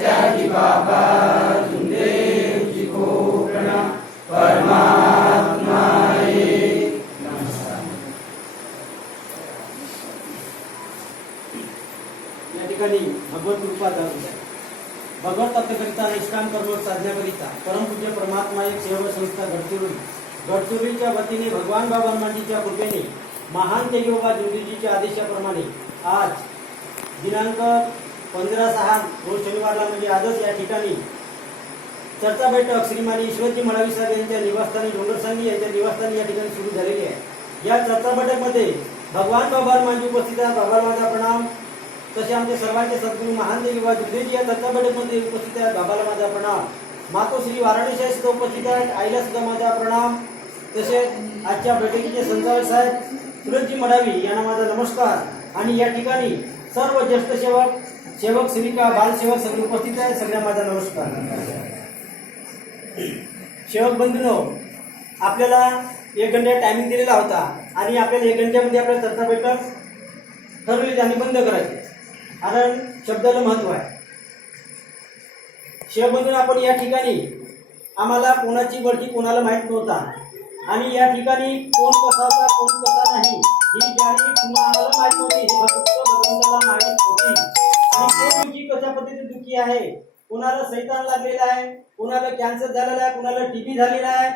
त्यागी बाबा जुमदेव जी को प्रणाम परमात्मा या ठिकाणी भगवत कृपा दाखवली भगवत तत्वकरिता निष्काम कर्म साधण्याकरिता परमपूज्य परमात्मा एक सेवा संस्था गडचिरोली. गडचिरोलीच्या वतीने भगवान बाबा हनुमानजीच्या कृपेने महान तेजोबा जोगीजीच्या आदेशाप्रमाणे आज दिनांक पंधरा सहा रोज शनिवारला म्हणजे आजच या ठिकाणी चर्चा बैठक श्रीमानी ईश्वरजी मडावी साहेब यांच्या निवासस्थानी डोंगरसांगी यांच्या निवासस्थानी या ठिकाणी सुरू झालेली आहे. या चर्चा बैठकमध्ये भगवान बाबा माझी उपस्थित आहेत. बाबा माझा प्रणाम. तसे आमचे सर्वांचे सद्गुरू महान देवी वा या चर्चा बैठकमध्ये उपस्थित आहेत. बाबाला माझा प्रणाम. मातो श्री वाराणसी सुद्धा उपस्थित आहेत. आईला सुद्धा माझा प्रणाम. तसेच आजच्या बैठकीचे संचालक साहेब सुरजजी मडावी यांना माझा नमस्कार. आणि या ठिकाणी सर्व ज्येष्ठ सेवक सेवक सेविका बालसेवक सगळे उपस्थित आहे. सगळ्या माझा नमस्कार. सेवक बंधूनो आपल्याला एक घंटा टायमिंग दिलेला होता आणि आपल्याला एक घंट्यामध्ये आपल्याला चर्चा बैठक ठरवली आणि बंद करायची. कारण शब्दाला महत्त्व आहे. शिवबंधून आपण या ठिकाणी आम्हाला कोणाची बढती कोणाला माहीत नव्हता. आणि या ठिकाणी कोण कसा होता कोण कसा नाही ही ज्याने पुन्हा आम्हाला माहीत होती हे फक्त भगवंताला माहीत होती जी कशा पद्धतीने दुःखी आहे कोणाला सैतान लागलेला आहे कोणाला कॅन्सर झालेला आहे कोणाला टीबी झालेला आहे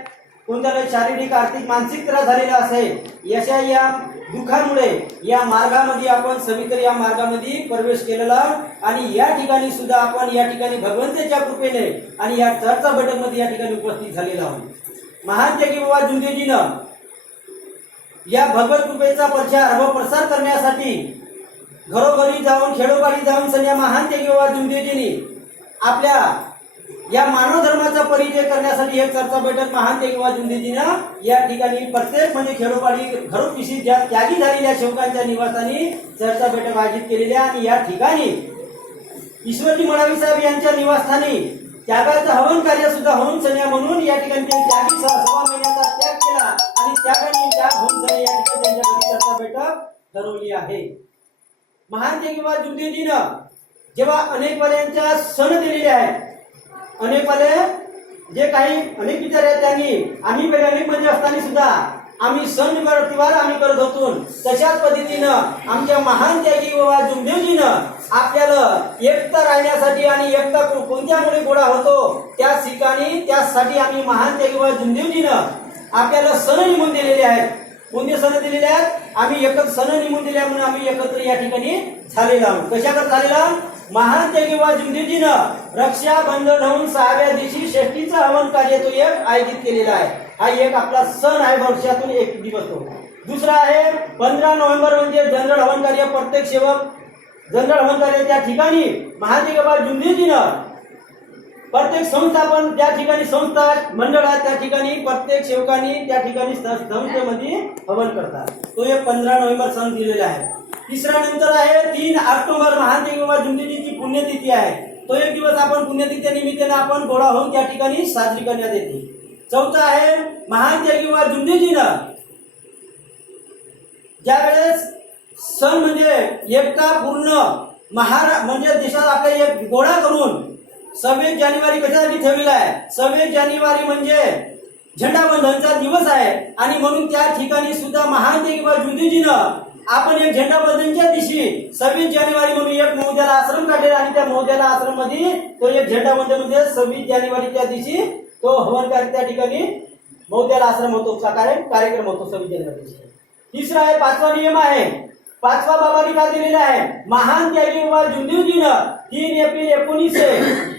कोणाला शारीरिक आर्थिक मानसिक त्रास झालेला असेल अशा या दुःखामुळे या मार्गामध्ये आपण सवितर या मार्गामध्ये प्रवेश केलेला आणि या ठिकाणी सुद्धा आपण या ठिकाणी भगवंताच्या कृपेने आणि या चर्चा बैठकमध्ये या ठिकाणी उपस्थित झालेला आहोत. महान त्यागी बाबा जुंदेजीनं या भगवत कृपेचा प्रचार व प्रसार करण्यासाठी घरोघरी जाऊन खेडोपाडी जाऊन सगळ्या महान त्यागी दिवदेजींनी आपल्या या मानव धर्माचा परिचय करण्यासाठी एक चर्चा बैठक महान तेगवा दिवदेजीनं या ठिकाणी प्रत्येक म्हणजे खेडोपाडी घरोपिशी ज्या त्यागी झालेल्या शेवकांच्या निवासाने चर्चा बैठक आयोजित केलेली आहे. आणि या ठिकाणी ईश्वरजी मडावी साहेब यांच्या निवासस्थानी त्यागाचं हवन कार्य सुद्धा होऊन सन्या म्हणून या ठिकाणी त्यांनी त्यागी सहा सव्वा महिन्याचा त्याग केला. आणि त्यागाने त्याग होऊन सन्या या ठिकाणी त्यांच्या चर्चा बैठक ठरवली आहे. महान तेगवा जुंदेजीनं जेव्हा अनेक सण दिलेले आहेत अनेक वाले जे काही अनेक विचार आहेत त्यांनी आम्ही वैज्ञानिकमध्ये असताना सुद्धा आम्ही सण निवार आम्ही करत होतो. तशाच पद्धतीनं आमच्या महान त्यागी बाबा जुमदेवजीनं आपल्याला एकता राहण्यासाठी आणि एकता कोणत्यामुळे गोळा होतो त्या ठिकाणी त्यासाठी आम्ही महान त्यागी बाबा जुमदेवजीनं आपल्याला सण निमून दिलेले आहेत. कोणते सण दिलेले आहेत. आम्ही एकत्र सण निघून दिले म्हणून आम्ही एकत्र या ठिकाणी झालेलो आहोत. कशाकर झालेला महान तेगिवा जुमदेवजीनं रक्षाबंधन होऊन सहाव्या दिवशी षष्टीचं हवन कार्य तो एक आयोजित केलेला आहे. हा एक आपला सण आहे वर्षातून एक दिवस तो. दुसरा आहे पंधरा नोव्हेंबर म्हणजे जनरल हवन कार्य प्रत्येक सेवक जनरल हवन कार्य त्या ठिकाणी महान तेगिवा जुंदीजीनं प्रत्येक संस्था पण त्या ठिकाणी संस्था मंडळ आहे त्या ठिकाणी प्रत्येक सेवकांनी त्या ठिकाणी संस्थेमध्ये हवन करतात. तो एक पंधरा नोव्हेंबर सण दिलेला आहे. तिसरा नंतर आहे तीन ऑक्टोबर महान देवीबा जुंदेजीची पुण्यतिथी आहे. तो एक दिवस आपण पुण्यतिथी निमित्ताने आपण गोळा होऊन त्या ठिकाणी साजरी करण्यात येते. चौथा आहे महान किंवा जुंदेजीनं ज्यावेळेस सण म्हणजे एकता पूर्ण महारा म्हणजे देशात आपल्या एक गोळा करून सव्वीस जानेवारी कशासाठी ठेवलेला आहे? सव्वीस जानेवारी म्हणजे झेंडाबंधनचा दिवस आहे. आणि म्हणून त्या ठिकाणी सुद्धा महान किंवा जुंदीजीनं आपण एक झेंडाबंधनच्या दिवशी सव्वीस जानेवारी म्हणून एक महोदयाला आश्रम काढलेला आणि त्या महोदयाला आश्रममध्ये तो एक झेंडाबंधन म्हणजे सव्वीस जानेवारीच्या दिवशी तो हवन त्या ठिकाणी महोदयाला आश्रम होतो. कार्य- कार्यक्रम होतो सव्वीस जानेवारी तिसरा आहे पाचवा नियम आहे. पाचवा बाबांनी काय दिलेला आहे? महान त्यागी बाबा जुंदीजीनं तीन एप्रिल एकोणीसशे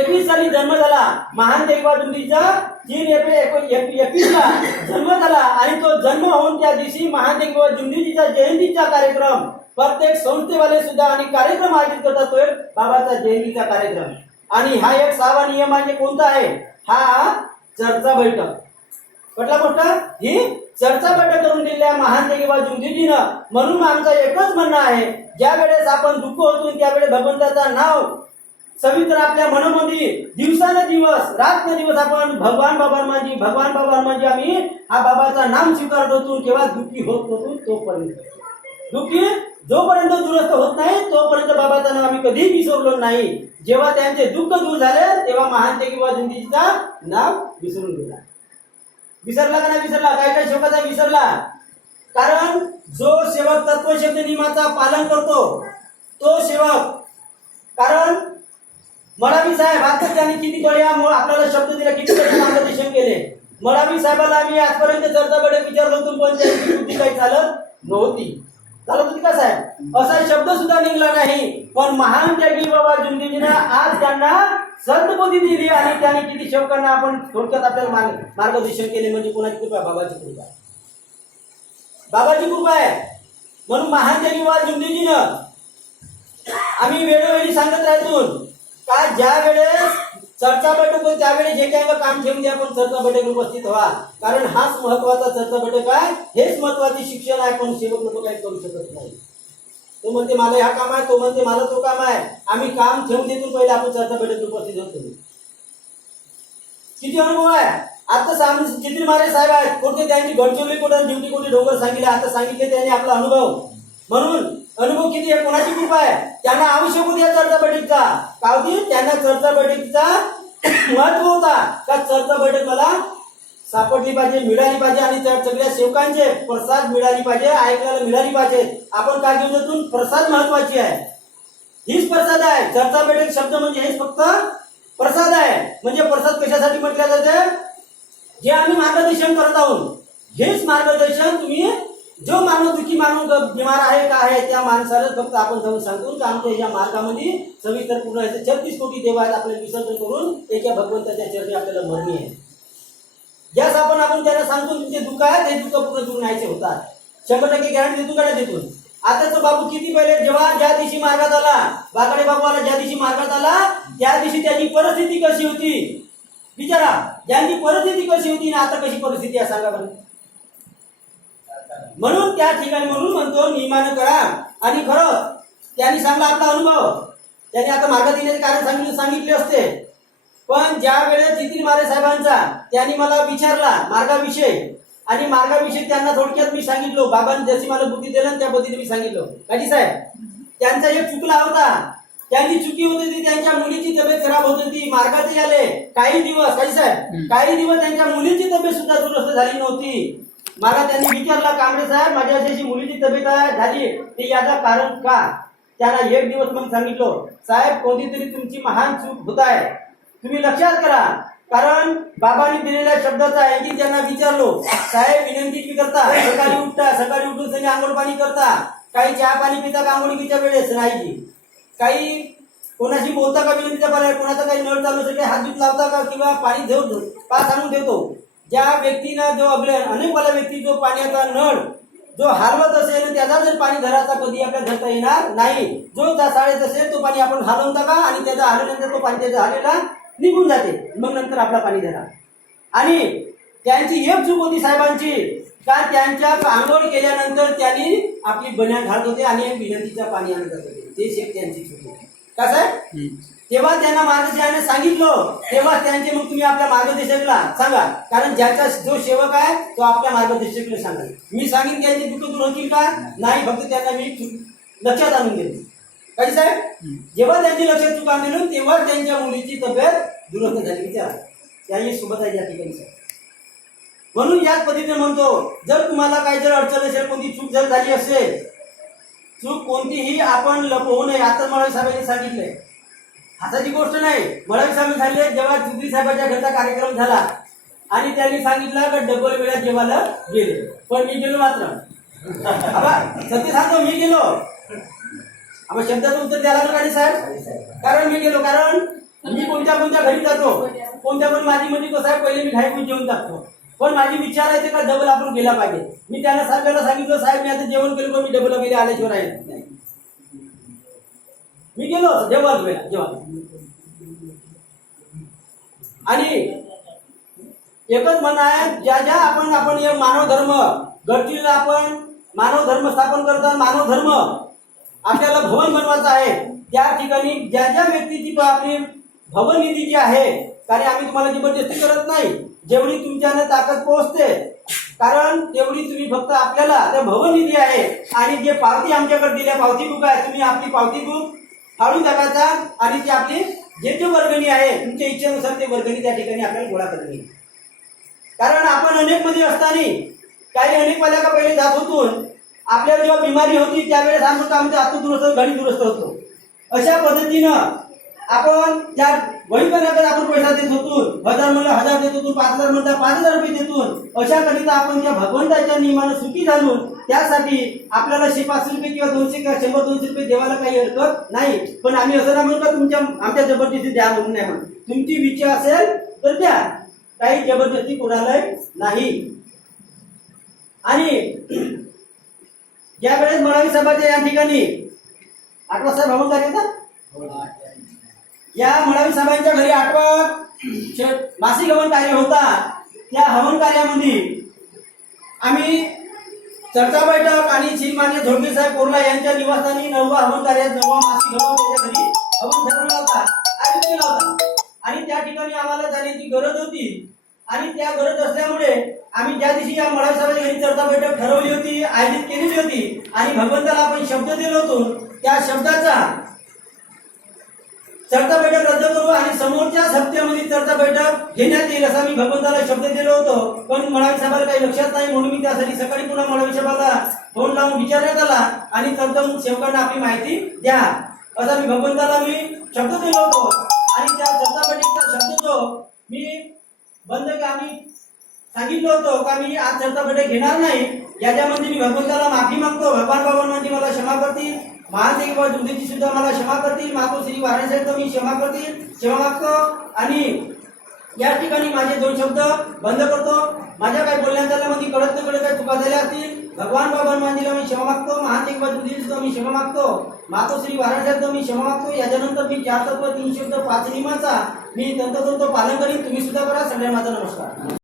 एकवीस साली जन्म झाला. महान देवा जुंदीचा तीन एप्रिल एकवीसला जन्म झाला आणि तो जन्म होऊन त्या दिवशी महान देवा जयंतीचा कार्यक्रम प्रत्येक संस्थेवाले सुद्धा आणि कार्यक्रम आयोजित करतात तो एक बाबाचा जयंतीचा कार्यक्रम. आणि हा एक सहावा नियम म्हणजे कोणता आहे? हा चर्चा बैठक. कटला गोष्ट? ही चर्चा बैठक करून दिलेल्या महान देवा जुंदीजीनं म्हणून आमचं एकच म्हणणं आहे ज्या वेळेस आपण दुःख होतो त्यावेळेस भगवंताचं नाव सवित्र आपल्या मनामध्ये दिवसानं दिवस रात दिवस आपण भगवान बाबा हनुमानजी भगवान बाबा हनुमानजी आम्ही. हा बाबाचा नाम स्वीकारत होतो केव्हा दुःखी होत होतो तोपर्यंत. दुःखी जोपर्यंत दुरुस्त होत नाही तोपर्यंत बाबाचं नाव आम्ही कधीही विसरलो नाही. जेव्हा त्यांचे दुःख दूर झाले तेव्हा महान किंवा जिंदगीचा नाव विसरून गेला. विसरला का नाही विसरला? काय काय शोकाचा विसरला. कारण जो सेवक तत्वशब्द नियमाचा पालन करतो तो सेवक. कारण मरावी साहेब आता त्यांनी किती बढिया आपल्याला शब्द दिला किती मार्गदर्शन केले? मरावी साहेबाला आम्ही आजपर्यंत चर्चाकडे विचारलो होतो पण त्यांची बुद्धी काही चालत नव्हती. चालत होती का साहेब? असा शब्द सुद्धा निघला नाही. पण महान त्यागी बाबा जुंदीजीनं आज त्यांना सद्बुद्धी दिली आणि त्याने किती शेवकांना आपण थोडक्यात आपल्याला मार्गदर्शन केले म्हणजे कोणाची कृपा आहे? बाबाची कृपा बाबाची कृपा आहे. म्हणून महान त्यागी बाबा जुंदीजीनं आम्ही वेळोवेळी सांगत राहतो. का ज्या वेळेस चर्चा बैठक होईल त्यावेळी जे काही काम ठेवून द्या पण चर्चा बैठक उपस्थित व्हा. कारण हाच महत्त्वाचा चर्चा बैठक आहे हेच महत्त्वाचे शिक्षण आहे पण सेवक लोक काही करू शकत नाही. तो म्हणते मला ह्या काम आहे तो म्हणते मला तो काम आहे. आम्ही काम ठेवून देतो पहिले आपण चर्चा बैठक उपस्थित होतो. किती अनुभव आहे. आता सांग जितीन मारे साहेब आहेत. कोणते त्यांची गडचिरोली कुठे ड्युटी कुठे डोंगर सांगितले? आता सांगितले त्यांनी आपला अनुभव. म्हणून अनुभव किती आहे? कोणाची कृपा आहे? त्यांना आवश्यक होती या चर्चा बैठकीचा का होती त्यांना चर्चा बैठकीचा महत्त्व होता. का चर्चा बैठक मला सापडली पाहिजे मिळाली पाहिजे आणि त्या सगळ्या सेवकांचे प्रसाद मिळाली पाहिजे ऐकायला मिळाली पाहिजे. आपण काय घेऊन त्यातून? प्रसाद महत्वाची आहे. हीच प्रसाद आहे. चर्चा बैठक शब्द म्हणजे हेच फक्त प्रसाद आहे. म्हणजे प्रसाद कशासाठी म्हटल्या जाते? जे आम्ही मार्गदर्शन करत आहोत हेच मार्गदर्शन तुम्ही जो माणूस दुखी माणूस बिमार आहे का आहे त्या माणसाला फक्त आपण जाऊन सांगून की आमच्या या मार्गामध्ये सविस्तर पूर्ण आहे छत्तीस कोटी देव आहेत आपल्याला विसर्जन करून एका भगवंताच्या चरणी आपल्याला मरणी आहे. ज्यास आपण आपण त्यांना सांगतो तुमचे दुःख आहे ते दुःख पूर्ण दूर न्यायचे होतात. शंभर टक्के गॅरंटी देतो का नाही देतो आताच बाबू किती पहिले जेव्हा ज्या दिवशी मार्गात आला बाकडे बाबू आला ज्या दिवशी मार्गात आला त्या दिवशी त्याची परिस्थिती कशी होती? विचारा ज्यांची परिस्थिती कशी होती आणि आता कशी परिस्थिती आहे सांगा बरं. म्हणून त्या ठिकाणी म्हणून म्हणतो नियमानं करा. आणि खरं त्यांनी सांगला आपला अनुभव. त्यांनी आता मार्गात येण्याचे कारण सांगितले सांगितले असते. पण ज्या वेळेस जितीन मारे साहेबांचा त्यांनी मला विचारला मार्गाविषयी आणि मार्गाविषयी त्यांना थोडक्यात मी सांगितलो. बाबांनी जशी मला बुद्धी दिलं त्या पद्धतीने मी सांगितलं. काजी साहेब त्यांचा एक चुकला होता. त्यांची चुकी होती ती त्यांच्या मुलीची तब्येत खराब होत होती. मार्गातही आले काही दिवस काजी साहेब काही दिवस त्यांच्या मुलीची तब्येत सुद्धा दुरुस्त झाली नव्हती. मला त्यांनी विचारला कांबळे साहेब माझ्या अशी मुलीची तब्येत झाली. ते याचं कारण का? त्याला एक दिवस मग सांगितलं साहेब कोणतीतरी तुमची महान चूक होत आहे. तुम्ही लक्षात करा कारण बाबांनी दिलेल्या शब्दाचा आहे की त्यांना विचारलो. साहेब विनंती की करता सकाळी उठता सकाळी उठून सगळे आंघोळ पाणी करता. काही चहा पाणी पिता का आंघोळीच्या वेळेस नाही? काही कोणाशी बोलता का विनंतीचा पर्याय कोणाचा काही नळ चालू असेल काही हात लावता का? किंवा पाणी देऊ पास आणून देतो. ज्या व्यक्तीना जो आपल्या अनेक वाला व्यक्ती जो पाण्याचा नळ जो हलवत असेल त्याचा जर पाणी धराचा कधी आपल्या धरता येणार नाही. जो त्या शाळेत असेल तो पाणी आपण हलवून टाका आणि त्याचा हलवल्यानंतर तो पाणी त्याचा हलेला निघून जाते. मग नंतर आपला पाणी धरा आणि त्यांची एक चूक होती साहेबांची का त्यांच्या आंघोळ केल्यानंतर त्यांनी आपली बन्या घालत होते आणि एक पाणी आणत होते. ते शेख त्यांची चूक होती. का साहेब? तेव्हा त्यांना मार्गदर्शकाने सांगितलं. तेव्हा त्यांचे मग तुम्ही आपल्या मार्गदर्शकला सांगा. कारण ज्याचा जो सेवक आहे तो आपल्या मार्गदर्शकला सांगा मी सांगेन त्यांचे दुःख दूर होतील का? नाही फक्त त्यांना मी लक्षात आणून देतो काही साहेब? जेव्हा त्यांची लक्षात चूक दिली तेव्हा त्यांच्या मुलीची तब्येत दुरुस्त झाली. विचारा. त्याही सोबत आहे या ठिकाणी साहेब. म्हणून याच पद्धतीने म्हणतो जर तुम्हाला काही जर अडचण असेल कोणती चूक जर झाली असेल चूक कोणतीही आपण लपवू नये आता मला साहेबांनी सांगितलंय. हाताची गोष्ट नाही. मळावी साहेब झाले जेव्हा जुगरी साहेबाच्या घरचा कार्यक्रम झाला आणि त्यांनी सांगितलं का डबल वेळा जेवायला गेले. पण मी गेलो मात्र. सत्य सांगतो मी गेलो. आम्हा शब्दाचं उत्तर द्यायला लागलं का नाही साहेब. कारण मी गेलो कारण मी कोणत्या कोणत्या घरी जातो? कोणत्या पण माझी म्हणजे कसं आहे पहिले मी घाई जेवण टाकतो पण माझी विचार आहे ते का डबल आपण गेला पाहिजे. मी त्यांना साहेबांना सांगितलं साहेब मी आता जेवण केलं पण मी डबल गेले आल्याशिवाय राहील मी गेलो जेवण वेळा जेव्हा आणि एकच म्हण आहे ज्या ज्या आपण आपण हे मानव धर्म गडचिरोलीला आपण मानव धर्म स्थापन करता मानव धर्म आपल्याला भवन बनवायचं आहे त्या ठिकाणी ज्या ज्या व्यक्तीची आपली भवन निधी जी आहे कारण आम्ही तुम्हाला जबरदस्ती करत नाही जेवढी तुमच्यानं ताकद पोहोचते कारण तेवढी तुम्ही फक्त आपल्याला ते भवनिधी आहे आणि जे पावती आमच्याकडे दिल्या पावती बुक आहे तुम्ही आपली पावती बुक काढून टाकायचा आणि ती आपली जे जे वर्गणी आहे तुमच्या इच्छेनुसार ते वर्गणी त्या ठिकाणी आपल्याला गोळा करणे कारण आपण अनेकमध्ये असताना काही अनेक वाल्या का पहिले जात होतो आपल्याला जेव्हा बिमारी होती त्यावेळेस आमचं काम ते आत्मदुरुस्त घडी दुरुस्त होतो. अशा पद्धतीनं आपण त्या वैद्यकाकडे आपण पैसा देत होतो हजार म्हणलं हजार देत होतो पाच हजार म्हणता पाच हजार रुपये देतो अशा करिता आपण त्या भगवंताच्या नियमानं सुखी झालो त्यासाठी आपल्याला शे पाचशे रुपये किंवा दोनशे किंवा शंभर दोनशे रुपये देवाला काही हरकत नाही. पण आम्ही असं ना म्हणतो तुमच्या आमच्या जबरदस्ती द्या म्हणून नाही म्हणून तुमची इच्छा असेल तर द्या. काही जबरदस्ती कोणालाही नाही. आणि ज्या वेळेस मराठी सभाच्या या ठिकाणी आठ वाजता भ्रमण कार्य या मराठी साहेबांच्या घरी आठवत मासिक हवन कार्य होता. त्या हवन कार्यामध्ये आम्ही चर्चा बैठक आणि श्रीमान्य धोडके साहेब कोर्ला यांच्या निवासस्थानी नववा हवन कार्यात नववा मासिक हवन त्याच्या घरी हवन ठरवला होता आयोजित केला होता. आणि त्या ठिकाणी आम्हाला जाण्याची गरज होती. आणि त्या गरज असल्यामुळे आम्ही ज्या दिवशी या मराठी साहेबांच्या घरी चर्चा बैठक ठरवली होती आयोजित केलेली होती. आणि भगवंताला आपण शब्द दिलो होतो. त्या शब्दाचा चर्चा बैठक रद्द करू आणि समोरच्या हप्त्यामध्ये चर्चा बैठक घेण्यात येईल असा मी भगवंताला शब्द दिलो होतो. पण मळावी साहेबाला काही लक्षात नाही म्हणून मी त्यासाठी सकाळी पुन्हा मळावी साहेबाला फोन लावून विचारण्यात आला आणि तंत्र सेवकांना आपली माहिती द्या. असा मी भगवंताला मी शब्द दिलो होतो. आणि त्या चर्चा बैठकीचा शब्द जो मी बंद की आम्ही सांगितलं होतं का मी आज चर्चा बैठक घेणार नाही याच्यामध्ये मी भगवंताला माफी मागतो. भगवान बाबांमध्ये मला क्षमा करतील. महादेव बाबा सुद्धा मला क्षमा करतील. मातो श्री वाराणसीचं मी क्षमा करतील. क्षमा मागतो. आणि या ठिकाणी माझे दोन शब्द बंद करतो. माझ्या काही बोलण्यात मध्ये कळत न कळत काही चुका झाल्या असतील. भगवान बाबा मंदिरला मी क्षमा मागतो. महादेव बाबा सुद्धा मी क्षमा मागतो. मातो श्री वाराणसीचं मी क्षमा मागतो. याच्यानंतर मी चार तत्व तीन शब्द पाच नियमाचा मी तंतोतंत पालन करीन. तुम्ही सुद्धा करा. सगळ्या माझा नमस्कार.